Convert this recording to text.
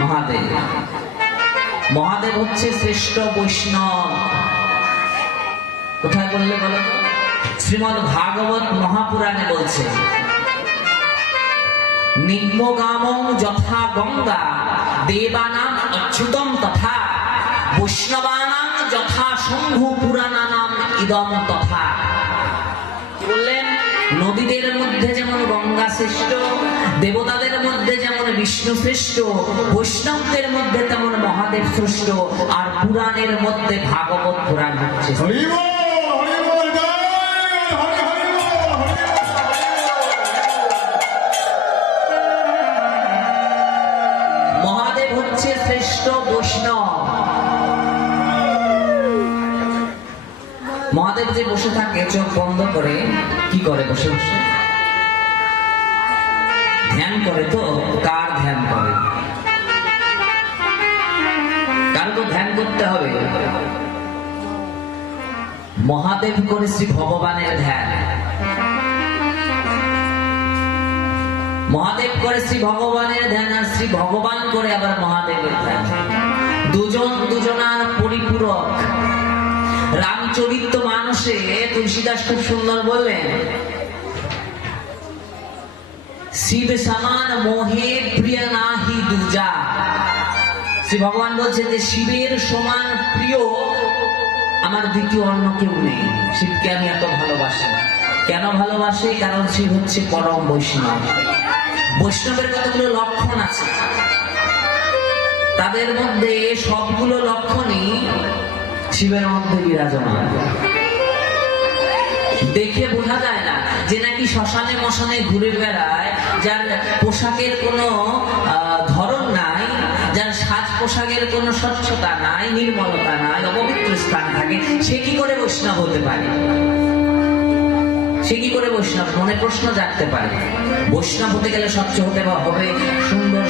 মহাদেব। মহাদেব হচ্ছে শ্রেষ্ঠ বৈষ্ণব। কোথায় বললে বলো তো? শ্রীমদ্ ভাগবত মহাপুরাণে বলছে, নিম্নগামং যথা গঙ্গা দেবানাম অচ্যুতম তথা বৈষ্ণবানাং যথা শম্ভু পুরাণানাম ইদম তথা। বললেন, নদীদের মধ্যে যেমন গঙ্গা শ্রেষ্ঠ, দেবতাদের মধ্যে যেমন বিষ্ণু শ্রেষ্ঠ, বৈষ্ণবদের মধ্যে তেমন মহাদেব শ্রেষ্ঠ, আর পুরাণের মধ্যে ভাগবত পুরাণ হচ্ছে। মহাদেব হচ্ছে শ্রেষ্ঠ বৈষ্ণব। মহাদেব যে বসে থাকে চোখ বন্ধ করে, কি করে? বসে বসে ধ্যান করে। তো কার ধ্যান করে? কার তো ধ্যান করতে হবে। মহাদেব করে শ্রী ভগবানের ধ্যান, মহাদেব করে শ্রী ভগবানের ধ্যান, আর শ্রী ভগবান করে আবার মহাদেবের ধ্যান। দুজন দুজনার পরিপূরক। রামচরিত মানসে তুলসীদাস খুব সুন্দর বললেন, শিব সমান মোহে প্রিয় নাহি দুজা। শ্রী ভগবান বলছেন যে শিবের সমান প্রিয় আমার দ্বিতীয় অন্য কেউ নেই। শিবকে আমি এত ভালোবাসি। কেন ভালোবাসি? কারণ শিব হচ্ছে পরম বৈষ্ণব। বৈষ্ণবের কতগুলো লক্ষণ আছে, তাদের মধ্যে সবগুলো লক্ষণই শিবের মধ্যে বিরাজমান। দেখে বোঝা যায় না যে নাকি শ্মশানে মশানে ঘুরে বেড়ায়, যার পোশাকের কোনো ধরন নাই, যার সাজ পোশাকের কোনো স্বচ্ছতা নাই, নির্মলতা নাই, অপবিত্র স্থান থাকে, সে কি করে বৈষ্ণব হতে পারে? সে কি করে বৈষ্ণব? মনে প্রশ্ন জাগতে পারে। বৈষ্ণব হতে গেলে স্বচ্ছ হতে হবে, সুন্দর